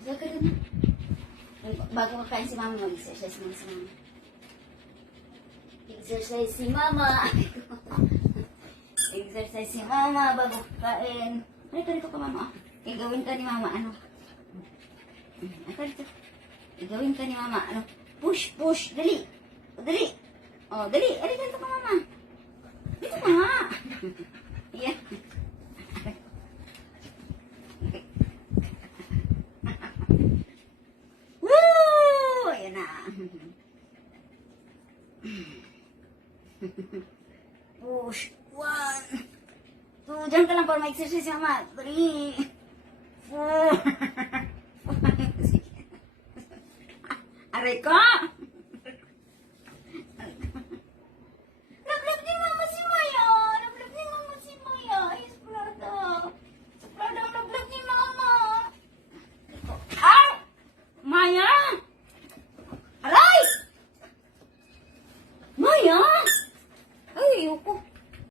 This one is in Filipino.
Diyan ka rin. Bago kakain si mama, mag-exercise muna si mama. Exercise si mama. Exercise si mama bago kakain. Ay, dito ka mama. Igawin ka ni mama, ano? Ito dito. Igawin ka ni mama, ano? Push, push, dali. Dali. O, dali. Ay, dito ka mama. Dito ka Push. One. Two. Diyan ka lang para ma-exercise yung mama. Three. Four. Aray ko!